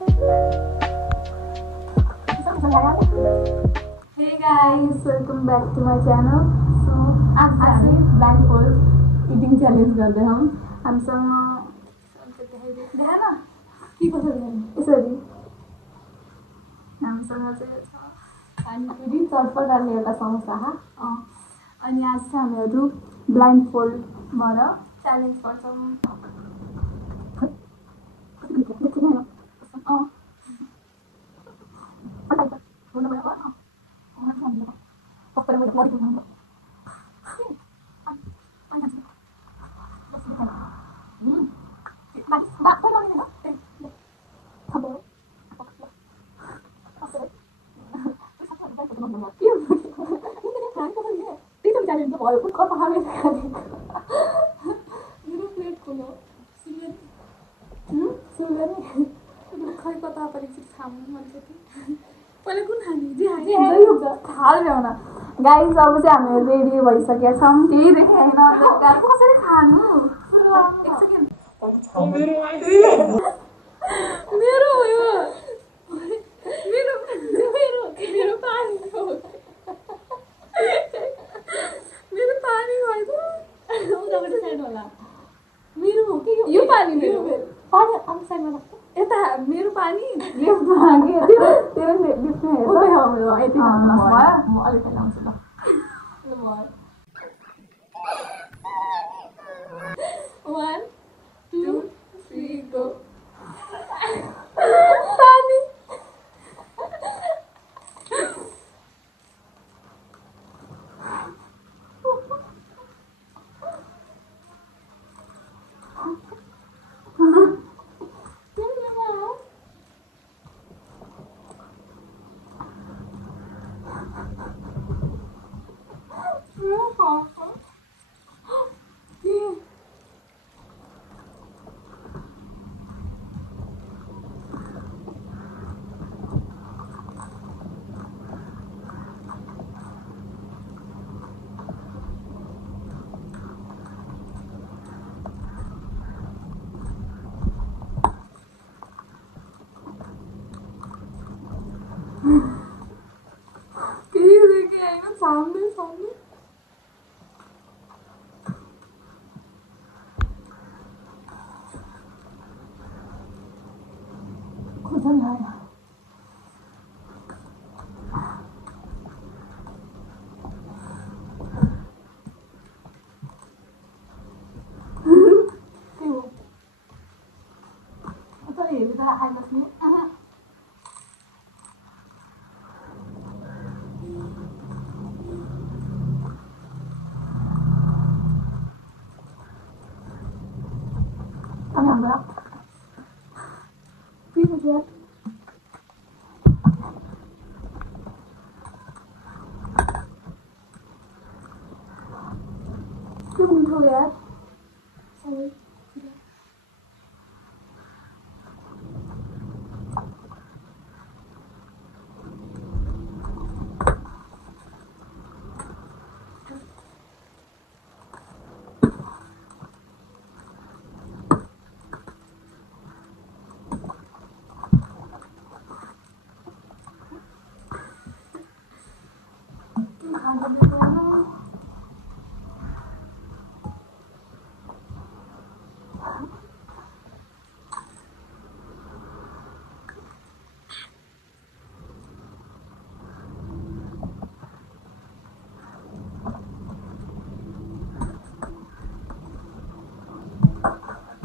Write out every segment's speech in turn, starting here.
Hey guys, welcome back to my channel. So आज हामी blindfold eating challenge गर्दै हौं. हामीसँग देखाएन के कसरी गर्ने यसरी हामीसँग चाहिँ छ पानीपुरी चटपट अनि एउटा समोसा अनि आज चाहिँ हामीहरु blindfold बाट च्यालेन्ज गर्छौं. गाइस अब चाहिँ हामी रेडी भइसकेका छौं. केही देखाएन गाडी कसरी खानु. एक सेकेन्ड मेरो हो यो मेरो पानी हो मेरो पानी भयो त उताबाट साइड होला मेरो हो के यो पानी मेरो पानी अब साइडमा यता मेरो पानी लेफ्टमा आगे तेरो लेफ्टमा हेर ओके हो यति भयो म अलि पहिले आउँछु ल One, two, three, go. Paani. सामने खुद लाया तो ये भी था आई बस में Yeah. Tunggu ya. Sorry.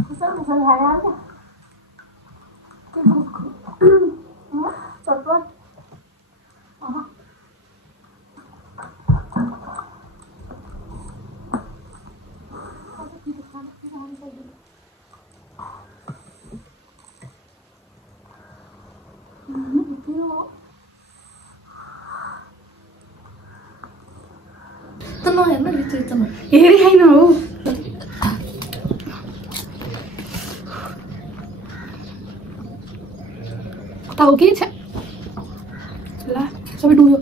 Bisa hari aja. Coklat. Tenang ya, gitu tenang. Iri hay na ho. Tahu ke छ ल सबै डुब्यो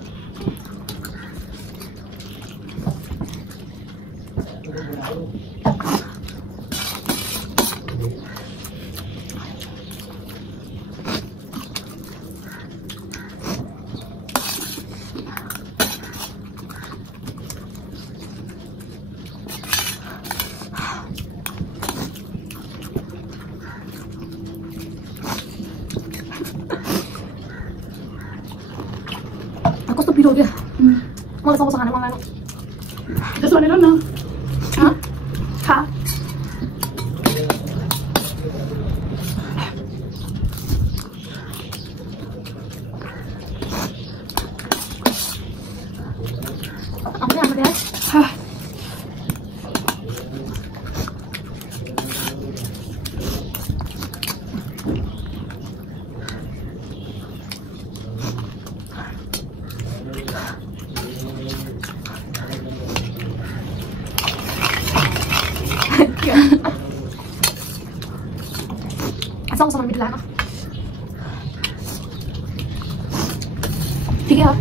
क्या मलाई समोसा खाने मन लाग्यो त्यसो भनेर न खा आउने हाम्रो यार sama-sama bilang tiga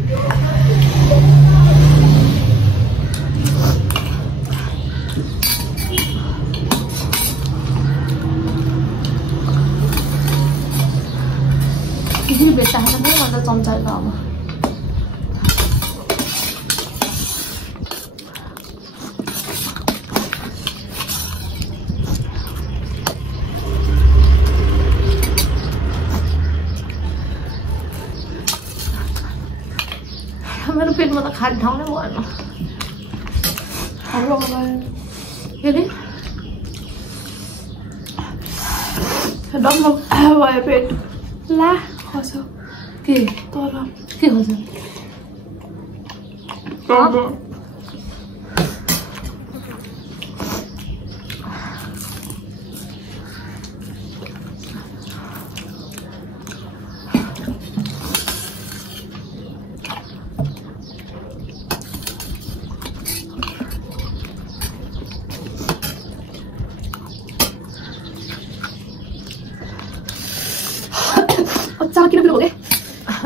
ini beta kan ada chomcha sama मेरो पेटमा त खाने ठाउँ नै भएन हाम्रो फेरि डम्म भयो पेट ला खस के तर के Khas Sao kia nó bị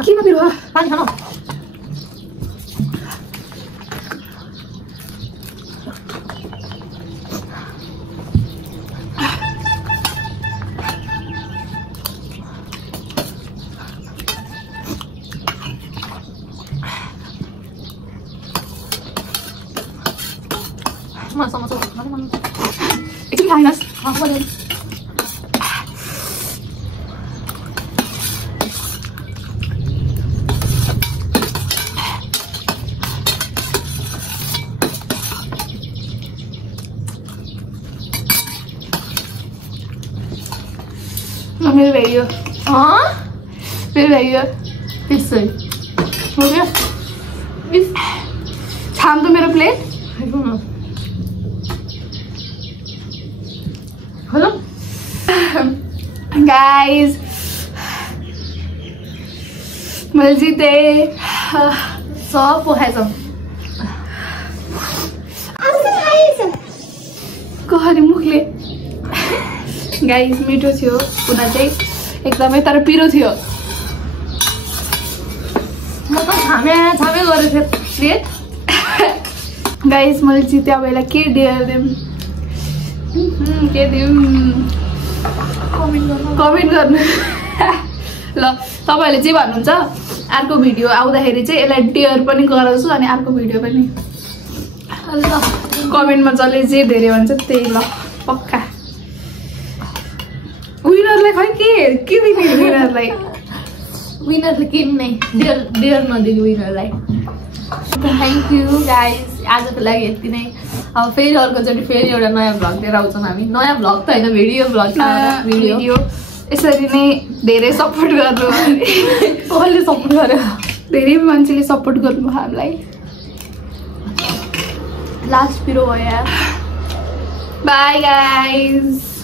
kia nó bị rồi पानी खानु masuk mana itu minus aku boleh मेरो भ्याइयो मेरो भ्याइयो त्यसै हो गयो इस छाम त मेरो प्लेट हेलो गाइस मैले जिते सब पोखाएछ कहरी मुखले गाइस मिठो थियो पुना चाहिँ एकदमै तर पिरो थियो म त छामे गरेको थिएँ प्लेट गाइस मैले जिते अब यसलाई के डियर दिउँ के दिउँ कमेन्ट गर्नु ल तपाईहरुले जे भन्नुहुन्छ अर्को भिडियो आउँदाखेरि चाहिँ यसलाई डियर पनि गराउँछु अनि अर्को भिडियो पनि ल कमेन्टमा जसले जे धेरै भन्छ त्यही ल पक्का विनरलाई खै के दिने विनरलाई विनरले किन्ने डियर नदिने विनरलाई थ्याङ्क यू गाइस आजको लागि यति नै अब फेरि अर्कोचोटि फेरि एउटा नयाँ भ्लग लिएर आउँछौँ हामी नयाँ भ्लग त होइन भिडियो भ्लग भिडियो यसरी नै धेरै सपोर्ट गर्नु कसले सपोर्ट गर्यो धेरै मान्छेले सपोर्ट गर्नु हामीलाई लास्ट पिरो भयो यार बाई गाइस